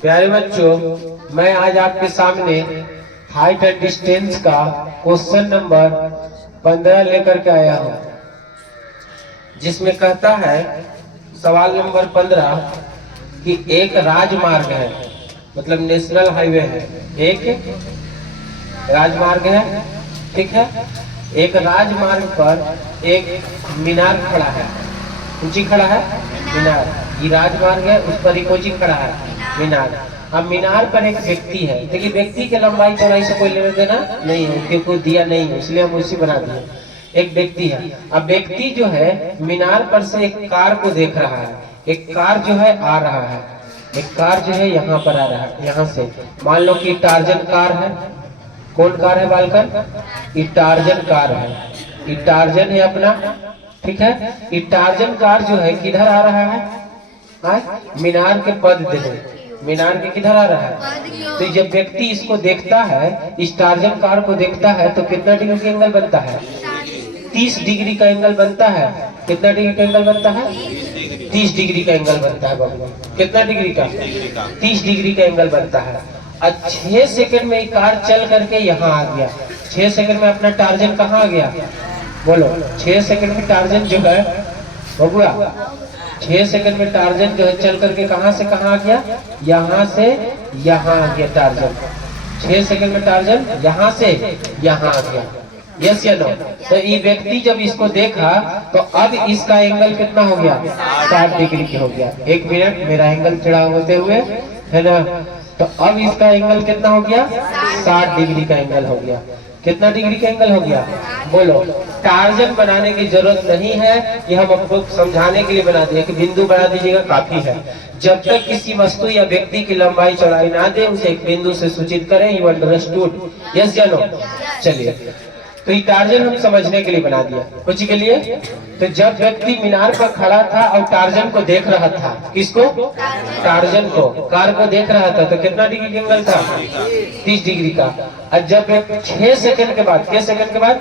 प्यारे बच्चों, मैं आज आपके सामने हाइट एंड डिस्टेंस का क्वेश्चन नंबर 15 लेकर के आया हूँ, जिसमें कहता है सवाल नंबर 15 कि एक राजमार्ग है, मतलब नेशनल हाईवे है, एक राजमार्ग है, ठीक है। एक राजमार्ग पर एक मीनार खड़ा है, ऊंची खड़ा है मीनार, ये राजमार्ग है, उस पर एक ऊंची खड़ा है मीनार। अब मीनार पर एक व्यक्ति है, देखिए व्यक्ति के लंबाई चौड़ाई से कोई लेना देना नहीं है, उसके कोई दिया नहीं है, इसलिए हम उसी बना दिए। एक व्यक्ति है, अब व्यक्ति जो है मीनार पर से एक कार को देख रहा है, एक कार जो है आ रहा है, एक कार जो है यहाँ पर आ रहा है, यहाँ से मान लो कि टार्जन कार है। कौन कार है बालकन? ये टार्जन कार है, ये टार्जन है अपना, ठीक है। ये टार्जन कार जो है किधर आ रहा है? मीनार के पद देने, मीनार के किधर आ रहा है? तो जब व्यक्ति इसको देखता है, इस टार्जन कार को देखता है, तो कितना डिग्री का एंगल बनता है? 30 डिग्री का एंगल बनता है। कितना डिग्री का एंगल बनता है? 30 डिग्री का एंगल बनता है बाबू। कितना डिग्री का? 30 डिग्री का एंगल बनता है। 6 सेकंड में ये कार चल करके यहाँ आ गया। 6 सेकंड में अपना टार्जन कहाँ आ गया? बोलो। 6 सेकंड में टार्जन जो है बबुआ, 6 सेकंड में टार्जन जो है चल करके कहाँ से कहाँ आ गया? यहाँ से यहाँ आ गया टार्जन। 6 सेकंड में टार्जन यहाँ से यहाँ आ गया। यस या नो? तो ये व्यक्ति जब इसको देखा तो अब इसका एंगल कितना हो गया? 60 डिग्री की हो गया। एक मिनट, मेरा एंगल टेढ़ा होते हुए है ना, तो अब इसका एंगल कितना हो गया? 60 डिग्री का एंगल हो गया। कितना डिग्री का एंगल हो गया? बोलो। टार्जन बनाने की जरूरत नहीं है, ये हम आपको समझाने के लिए बना दिए कि बिंदु बना दीजिएगा काफी है। जब तक किसी वस्तु या व्यक्ति की लंबाई चौड़ाई ना दे, उसे एक बिंदु से सूचित करें। You understood? यस या नो? चलिए, तो ये टार्जन हम समझने के लिए बना दिया, कुछ के लिए। तो जब व्यक्ति मीनार पर खड़ा था और टार्जन को देख रहा था, किसको? टार्जन को, कार को देख रहा था, तो कितना डिग्री का एंगल था? 30 डिग्री का। और जब 6 सेकंड के बाद, 6 सेकंड के बाद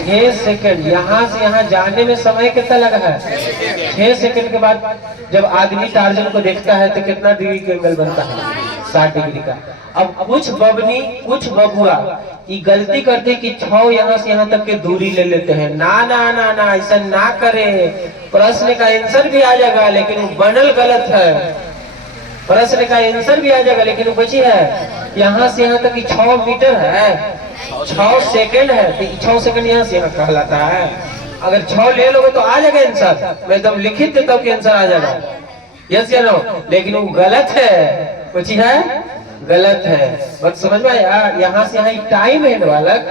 6 सेकंड यहाँ से यहाँ जाने में समय कितना लगा है? 6 सेकंड के बाद जब आदमी टार्जन को देखता है तो कितना डिग्री का एंगल बनता है? 60 डिग्री का। अब कुछ बबनी, कुछ बबुआ ये गलती करते कि 6 यहाँ से यहाँ तक के दूरी ले लेते हैं। ना ना ना ना, ऐसा ना करे। प्रश्न का आंसर भी आ जाएगा, लेकिन वो बनल गलत है। प्रश्न का आंसर भी आ जाएगा, लेकिन वो बची है यहाँ से यहाँ तक 6 मीटर है, 6 सेकंड है, तो 6 सेकंड यहाँ से यहाँ कहलाता है। अगर 6 ले लोगे तो आ जाएगा आंसर, मैं एकदम लिखित देता हूँ कि आंसर आ जाएगा। यस या नो? लेकिन वो गलत है, कुछ है गलत है। बस समझ में आया? यहाँ से यहाँ टाइम है बालक,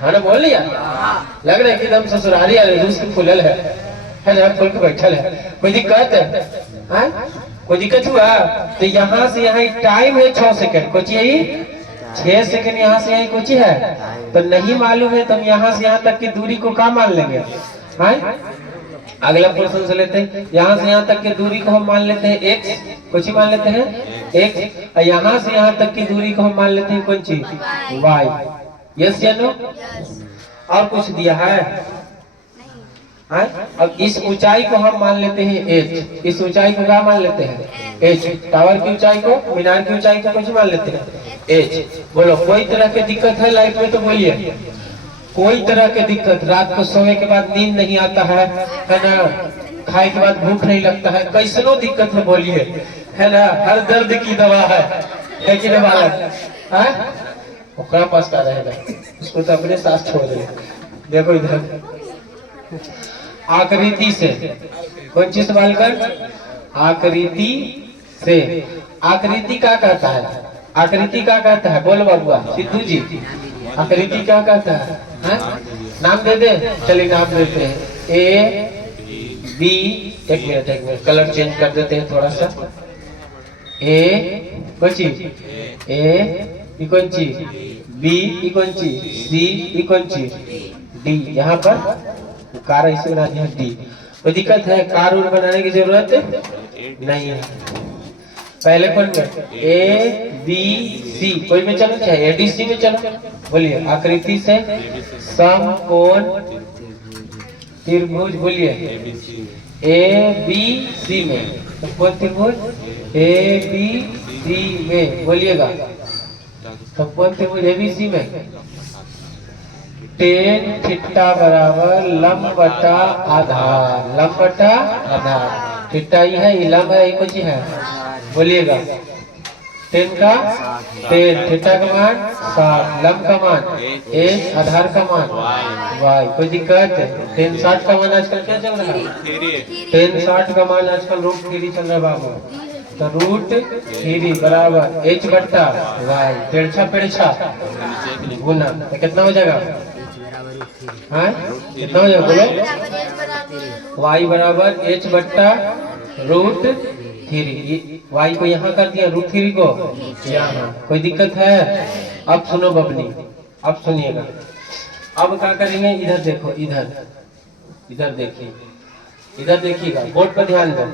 हाँ ना, बोल लिया? लग रहा है कि एकदम ससुराली जूस की फुलल है ना, फुल के बैठल है। कोई दिक्कत है? कोई दिक्कत हुआ? तो यहाँ से यहाँ टाइम है 6 सेकंड, कुछ यही 6 सेकंड यहाँ से यहाँ कुछ है, तो नहीं मालूम है तो हम यहाँ से यहाँ तक की दूरी को क्या मान लेंगे? अगला प्रश्न से लेते हैं। यहाँ से यहाँ तक की दूरी को हम मान लेते हैं x, कुछ ही मान लेते हैं x। यहाँ से यहाँ तक की दूरी को हम मान लेते हैं कौन सी? y। यस या नो? और कुछ दिया है? अब इस ऊंचाई को हम मान लेते हैं h। इस ऊंचाई को क्या मान लेते हैं? h। टावर की ऊंचाई को, मीनार की ऊंचाई को कुछ मान लेते हैं h। बोलो, कोई तरह की दिक्कत है लाइफ में तो बोलिए। कोई तरह की दिक्कत? रात को सोने के बाद नींद नहीं आता है ना, खाए के बाद भूख नहीं लगता है, कैसनो दिक्कत है बोलिए, है ना। हर दर्द की दवा है कि नहीं बालक? ओकरा पास का रहेगा, उसको तो अपने साथ छोड़ दे। देखो इधर, आकृति से, कौन चीज बालक? आकृति से। आकृति क्या कहता है? आकृति क्या कहता है? बोलो बाबुआ, सिद्धू जी, आकृति क्या कहता है? नाम दे दे। चलिए नाम देते हैं। ए बी, एक मिनट कलर चेंज कर देते हैं थोड़ा सा। ए कौन चीज? ए कौन चीज? बी कौन चीज? सी कौन चीज? डी। यहाँ पर कार ऐसे बना दिया डी। कोई दिक्कत है? कार उड़ बनाने की जरूरत नहीं है। पहले कौन में? ए बी सी, कोई में चलो, चाहे एडीसी में चलो। बोलिए, आकृति से समकोण त्रिभुज, बोलिए ए बी सी में। तो कौन त्रिभुज? ए बी सी में, बोलिएगा समकोण त्रिभुज एबीसी में टेन थीटा बराबर लंब बटा आधार, लंब बटा आधार। थीटा ही है, ये लंब है, ये कुछ है, बोलिएगा टेन का टेन, थीटा का मान 60, लंब का मान 1, आधार का मान y। कोई दिक्कत है? टेन 60 का मान आजकल क्या चल रहा है? टेन 60 का मान आजकल √3 चल रहा है बाबू। तो √3 बराबर h बट्टा y, तिरछा पेड़छा गुना, तो कितना हो जाएगा? हाँ कितना हो जाएगा बोलो? y बराबर h बट्टा √3, y को यहाँ कर दिया, √3 को यहाँ। कोई दिक्कत है? अब सुनो बबनी, अब सुनिएगा। अब क्या करेंगे? इधर देखो, इधर इधर देखिए, इधर देखिएगा, बोर्ड पर ध्यान दो।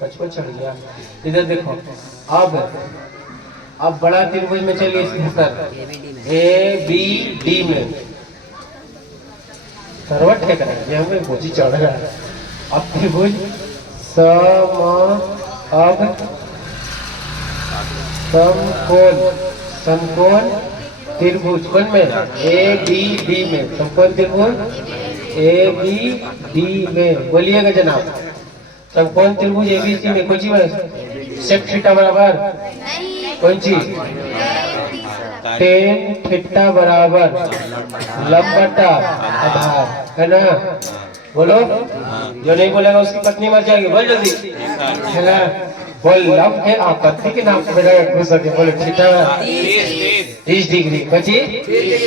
बचपन चढ़ गया, इधर देखो। अब बड़ा त्रिभुज में चलिए सर, ए बी डी में सरवट है करेंगे, हमें भोजी चढ़ रहा है। अब त्रिभुज समकोण त्रिभुज कौन में? ए बी डी में, समकोण त्रिभुज ए बी डी में, बोलिएगा जनाब। समकोण त्रिभुज एबीसी में कौन चीज? सेक थीटा बराबर कौन चीज? टेन थीटा बराबर लंब बटा आधार, है ना? बोलो, जो नहीं बोलेगा उसकी पत्नी मर जाएगी। बोल जल्दी, है ना? बोल लंब के आपत्ति के नाम पे सके। बोलो थीटा 30 डिग्री, बची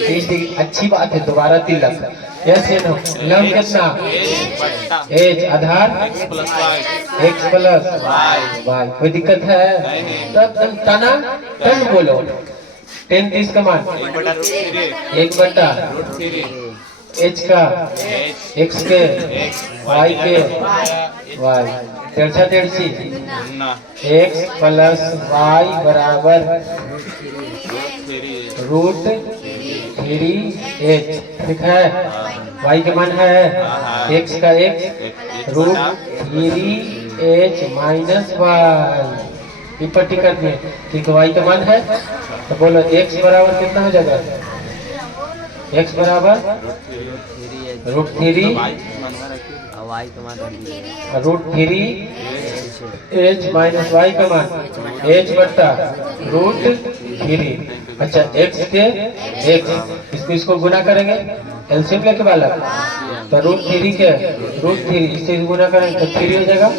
30 डिग्री, अच्छी बात है। दोबारा 3 लंब, यस या नो? लंब कितना? एच, आधार x प्लस y। कोई दिक्कत है? तब तना टन बोलो। 10 30 का मान 1 बटा h का x के y के y, तिरछा तिरछी x प्लस y बराबर √3h, ठीक है? y के मान है x का x, √3h माइनस y, पट्टी कर दिए, ठीक है? y का मान है, तो बोलो x बराबर कितना हो जाएगा? x बराबर √3 √3h माइनस y का मान h बट्टा √3। अच्छा, x के x, इसको गुना करेंगे, एलसीएम लेके वाला, तो √3 के √3 इससे गुना करेंगे तो 3 हो जाएगा।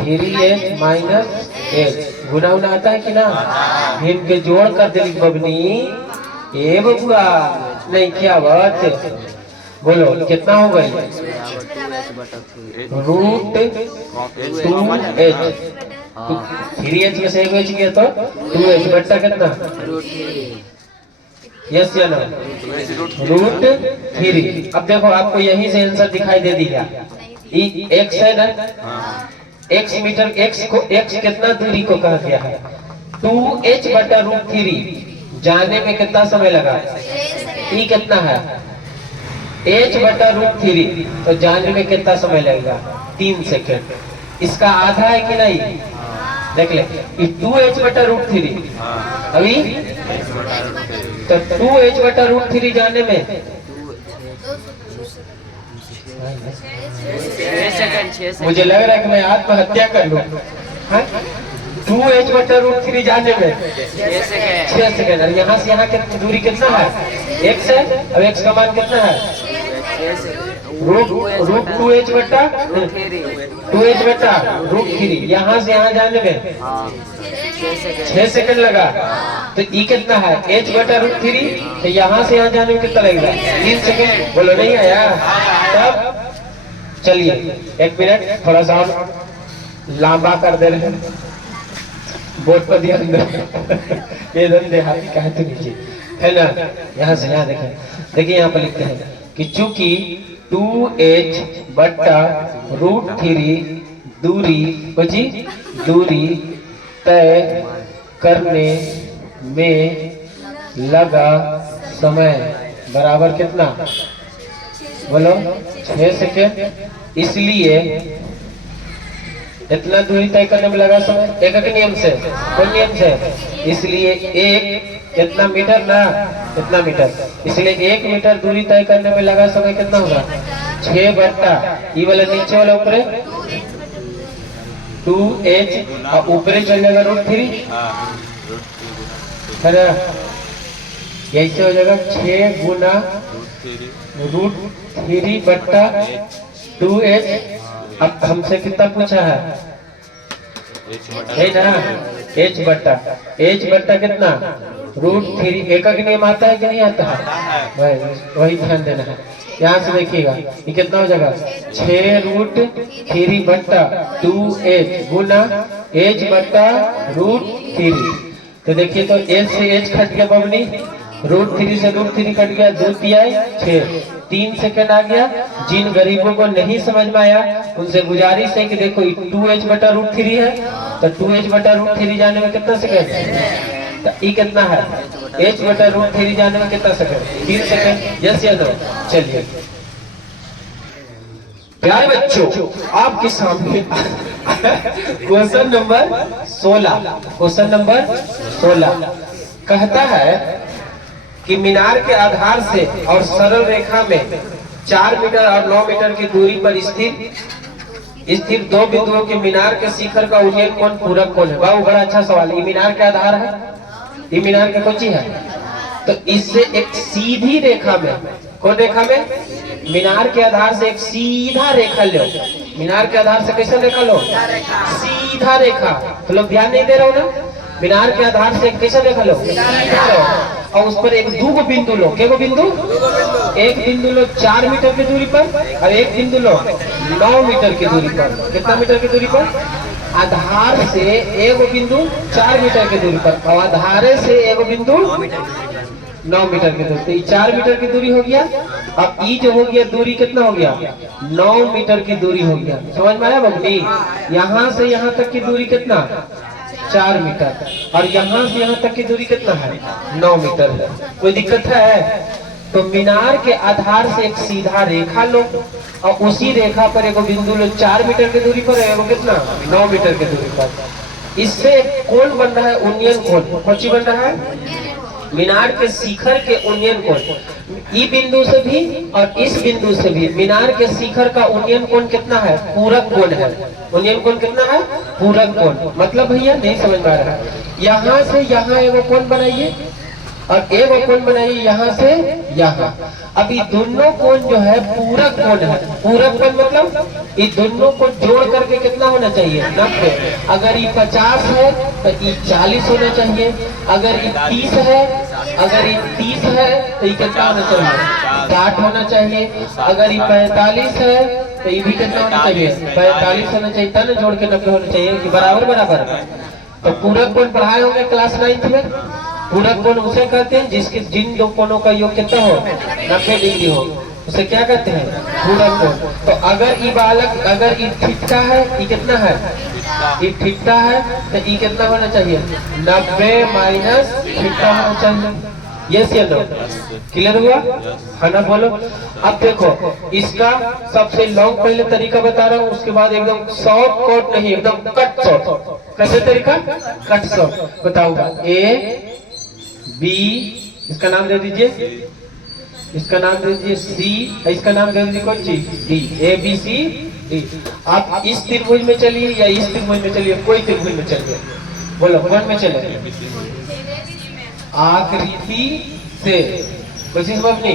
3h माइनस h, गुना उना आता है कि ना? इनके जोड़ कर दे बबनी, ए बबुआ नहीं क्या बात। बोलो कितना हो गई? √2h, 3h में से 1h गया तो 2h बट्टा कितना? यस या नो? √3। अब देखो, आपको यहीं से आंसर दिखाई दे दिया। x है ना, x मीटर, x को x कितना दूरी को कहा गया है? 2h बटा √3। जाने में कितना समय लगा? e कितना है? h बटा √3, तो जाने में कितना समय लगेगा? 3 सेकेंड। इसका आधा है कि नहीं? देख ले, 2h बटा √3 अभी, तो 2h बटा √3 जाने में 6 सेकंड। मुझे लग रहा है कि मैं आत्महत्या कर लूं। 2h बटा √3 जाने में 6 सेकंड। और यहाँ से यहाँ की दूरी कितना है? x है। अब x का मान कितना है? √2h बटा 2h बटा √3। यहाँ से यहाँ जाने में 6 सेकंड लगा, तो e कितना है? h बटा √3, तो यहाँ से यहाँ जाने में कितना लगेगा? 3 सेकंड। बोलो नहीं आया? तब चलिए 1 मिनट थोड़ा सा लंबा कर दे रहे हैं, बोर्ड पर ध्यान दो। ये धंधे हाथी का है तो नीचे, है ना? यहाँ से यहाँ देखें, देखिए यहाँ पर लिखते हैं कि चूंकि 2h बट्टा √3 दूरी तय करने में लगा समय बराबर कितना? बोलो 6 सेकेंड। इसलिए इतना दूरी तय करने में लगा समय एक नियम से, कौन नियम से? इसलिए एक इतना मीटर ना, इतना मीटर, इसलिए 1 मीटर दूरी तय करने में लगा समय कितना होगा? 6 बट्टा ये वाला नीचे वाला ऊपरे 2h और ऊपरे चल जाएगा √3 है ना, यही से हो जाएगा 6 गुना √3 बट्टा 2h। अब हमसे कितना पूछा है ना, h बट्टा कितना? √3। एकक नियम आता है कि नहीं आता है? वही ध्यान देना है। यहाँ से देखिएगा ये कितना हो जाएगा? 6√3 बट्टा 2h गुना h बट्टा √3। तो देखिए तो h से h कट गया बबनी, √3 से √3 कट गया, 2 तिया 6, 3 सेकंड आ गया। जिन गरीबों को नहीं समझ में आया उनसे गुजारिश है कि देखो 2h बटा √3 है, तो 2h बटा √3 जाने में कितना सेकंड? तो ये कितना है? h बटा √3 जाने में कितना सेकंड? 3 सेकंड। यस या नो? चलिए प्यारे बच्चों आपके सामने क्वेश्चन नंबर 16 कहता है कि मीनार के आधार से और सरल रेखा में 4 मीटर और 9 मीटर की दूरी पर स्थिर 2 बिंदुओं के मीनार के शिखर का उन्नयन कोण पूरक कोण है। बाबू बड़ा अच्छा सवाल। ये मीनार के आधार है, ये मीनार का कोची है, तो इससे एक सीधी रेखा में, कौन रेखा में? मीनार के आधार से एक सीधा रेखा लो। मीनार के आधार से कैसे रेखा लो? सीधा रेखा। तो लोग ध्यान नहीं दे रहे हो ना? मीनार के आधार से कैसे रेखा लो? सीधा लो, और उस पर एक 2 बिंदु लो। क्या बिंदु? एक बिंदु लो 4 मीटर की दूरी पर और एक बिंदु लो 9 मीटर की दूरी पर। कितना मीटर की दूरी पर? आधार से एक बिंदु 4 मीटर की दूरी पर और आधार से एक बिंदु 9 मीटर की दूरी। तो ये 4 मीटर की दूरी हो गया। अब ये जो हो गया दूरी कितना हो गया? 9 मीटर की दूरी हो गया। समझ में आया बबली? यहाँ से यहाँ तक की दूरी कितना? 4 मीटर, और यहाँ से यहाँ तक की दूरी कितना है? 9 मीटर है। कोई दिक्कत है? तो मीनार के आधार से एक सीधा रेखा लो और उसी रेखा पर एक बिंदु लो 4 मीटर की दूरी पर, है वो कितना? 9 मीटर की दूरी पर। इससे कौन बन रहा है? उन्नयन कोण। कौन सी बन रहा है? मीनार के शिखर के उन्नयन कोण। ई बिंदु से भी और इस बिंदु से भी मीनार के शिखर का उन्नयन कोण कितना है? पूरक कोण है। उन्नयन कोण कितना है? पूरक कोण। मतलब भैया नहीं समझ पा रहा है, यहाँ से यहाँ एगो कोण बनाइए और एगो कोण बनाइए यहाँ से यहाँ। अब ये दोनों कोण जो है पूरक कोण है। पूरक कोण मतलब ये दोनों को जोड़ करके कितना होना चाहिए? 90। अगर ये 50 है तो ये 40 होना चाहिए। अगर ये 30 है, अगर ये 30 है तो ये कितना होना चाहिए? 60 होना चाहिए। अगर ये 45 है तो ये भी कितना होना चाहिए? 45 होना चाहिए। तब जोड़ के 90 होना चाहिए कि बराबर। तो पूरक कोण पढ़ाए होंगे क्लास 9 में। पूरक कोण उसे कहते हैं जिसके जिन दो कोणों का योग कितना हो? 90 डिग्री हो, उसे क्या कहते हैं? पूरक कोण। तो अगर ये बालक, अगर ये थीटा है, ये कितना है? ये थीटा है, तो ये कितना होना चाहिए? 90 माइनस थीटा होना चाहिए। यस या नो? क्लियर हुआ है ना? बोलो। अब देखो इसका सबसे लॉन्ग पहले तरीका बता रहा हूँ, उसके बाद एकदम शॉर्ट कट नहीं, एकदम कट शॉर्ट। कैसे तरीका? कट शॉर्ट बताऊंगा। ए बी, इसका नाम दे दीजिए, इसका नाम दे दीजिए सी, इसका नाम दे दीजिए कौन चीज? D. A B C D. आप इस त्रिभुज में चलिए या इस त्रिभुज में चलिए, कोई त्रिभुज में चलिए। बोलो कौन में चले? आकृति से। कोशिश बबनी,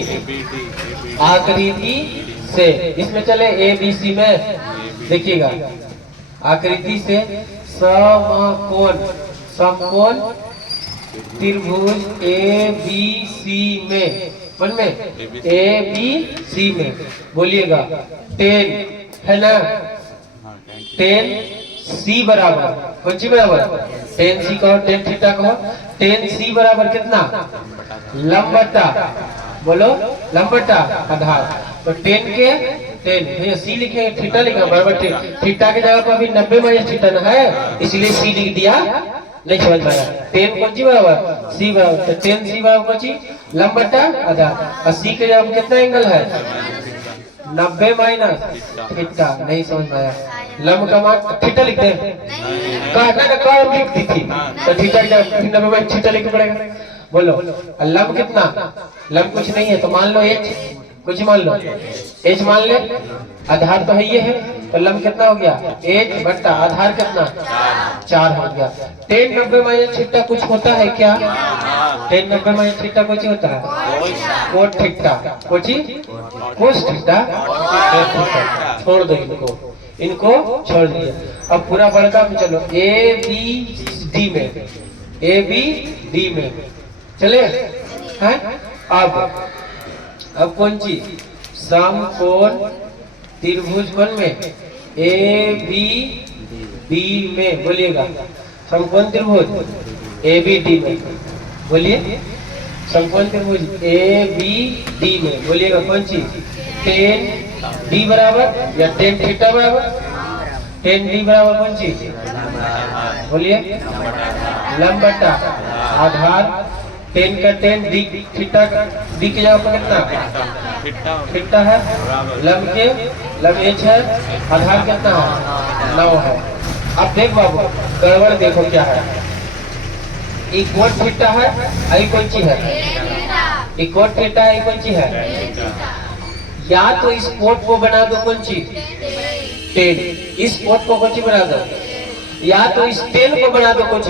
आकृति से इसमें चले। ए बी सी में देखिएगा, आकृति से समकोण त्रिभुज ए बी सी में, कौन में? ए बी सी में। बोलिएगा 10 है ना? 10 सी बराबर, कौन सी बराबर? 10 सी कहो, 10 थीटा कहो। 10 सी बराबर कितना? लंबटा। बोलो लंबटा आधार। तो 10 के 10 भैया सी लिखे, थीटा लिखा बराबर। थीटा के जगह पर अभी 90 माइनस थीटा ना है, इसलिए सी लिख दिया। नहीं समझ पाया? 10 कौन सी बराबर? सी बराबर। तो 10 सी बराबर कौन सी? लंबटा आधार। और सी के जगह कितना एंगल है? 90 माइनस थीटा, नहीं समझ में आया। लंब का मान थीटा लिख दे, कहना ना कौन लिख दी थी तो थीटा 90 माइनस थीटा लिखना पड़ेगा। बोलो लंब कितना, लंब कुछ नहीं है तो मान लो एच, कुछ मान लो एच मान ले, आधार तो है ये है तो लंब कितना हो गया एच बट्टा आधार कितना 4 हो गया। 10 90 माइनस थीटा कुछ होता है क्या? 10 90 माइनस थीटा कुछ होता है कोट थीटा, कुछ कोस थीटा, छोड़ दो इनको, इनको छोड़ दिया। अब पूरा बड़का में चलो ए बी डी में, ए बी डी में चले हैं। अब कौन चीज समकोण त्रिभुज कोण में ए बी डी में, बोलिएगा समकोण त्रिभुज ए बी डी में, बोलिए समकोण त्रिभुज ए बी डी में, बोलिएगा कौन चीज 10 डी बराबर या 10 थीटा बराबर 10 डी बराबर कौन चीज, बोलिए लंब बटा आधार 10 का 10 डी थीटा का डी की जगह पर कितना थीटा है, लंब के लंब एच है, आधार कितना है 9 है। अब देख बाबू गड़बड़ देखो क्या है, इक्वल थीटा है आई कौन सी है, इक्वल थीटा आई कौन सी है, या तो इस कोट को बना दो कौन सी 10, इस कोट को कौन सी बना दो, या तो इस 10 को बना दो कुछ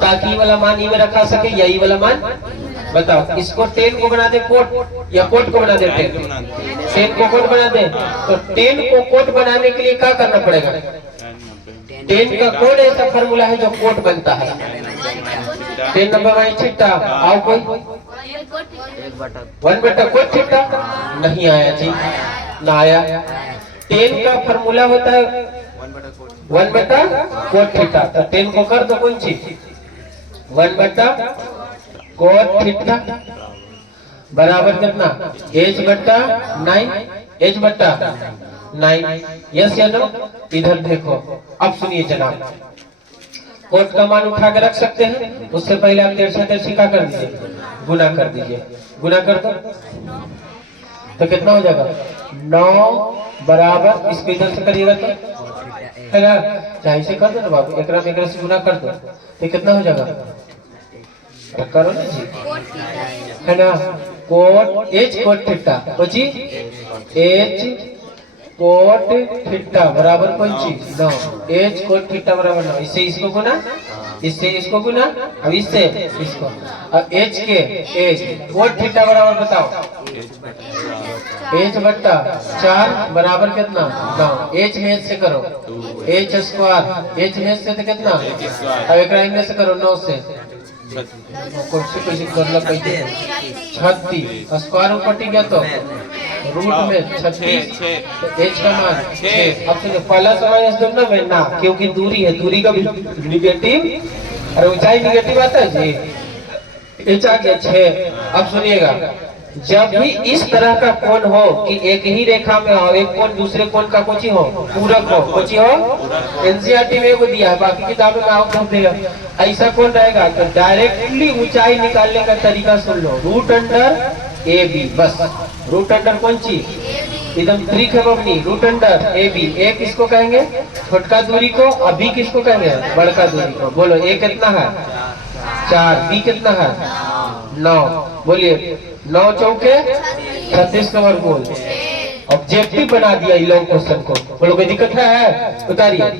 ताकि ये वाला मान ई में रखा सके या ये वाला मान, बताओ इसको 10 को बना दे कोट या कोट को बना दे 10 को कोट बना दे, तो 10 को कोट बनाने के लिए क्या करना पड़ेगा, 10 का कोड ऐसा फॉर्मूला है जो कोट बनता है 10 नंबर माइनस थीटा। आओ कोई 1 बटा कोट थीटा नहीं आया जी, ना आया। 10 का फॉर्मूला होता है 1 बटा कोट थीटा, तो 10 को कर दो कौन सी 1 बटा कोट थीटा बराबर कितना एच बटा 9, एच बटा 9, यस या नो। इधर देखो अब सुनिए जनाब, कोट का मान उठा के रख सकते हैं, उससे पहले आप 13 का कर दीजिए, गुना कर दीजिए, गुना कर दो तो कितना हो जाएगा 9 बराबर, इसको इधर से करिएगा तो है ना, चाहे से कर दो ना बाबू, एक से गुना कर दो तो कितना हो जाएगा, करो ना जी, है ना कोट एच कोट थीटा, कोची एच कोट थीटा बराबर कौन चीज 9, एच कोट थीटा बराबर 9, इससे इसको गुना, इससे इसको गुना, अब इससे इसको, अब एच के एच कोट थीटा बराबर बताओ एच बट्टा 4 बराबर कितना 9, एच में से करो एच स्क्वायर, एच में से तो कितना, अब एक में से करो 9 से कोशिश कर लो, 36 स्क्वायर ऊपर टिक गया तो रूट में 36, एच का मान 6। अब सुनिए पहला सवाल ना, क्योंकि दूरी है, दूरी का भी निगेटिव और ऊंचाई निगेटिव आता है जी, एच आ गया 6। अब सुनिएगा जब भी इस तरह का कोण हो कि एक ही रेखा में हो, एक कोण दूसरे कोण का कुछ हो पूरक हो, कुछ हो एनसीईआरटी में वो दिया है, बाकी किताबों में आप सब देगा, ऐसा कोण रहेगा तो डायरेक्टली ऊंचाई निकालने का तरीका सुन लो, root under A B, bus route under कौन सी एकदम ट्रिक है बबनी, रूट अंडर ए बी, ए किसको कहेंगे छोटका दूरी को, अभी किसको कहेंगे बड़का दूरी को, बोलो ए कितना है 4, बी कितना है 9, बोलिए 9 चौके 36 का वर्गमूल, ऑब्जेक्टिव बना दिया इन लोग क्वेश्चन को, बोलो कोई दिक्कत है उतारिए।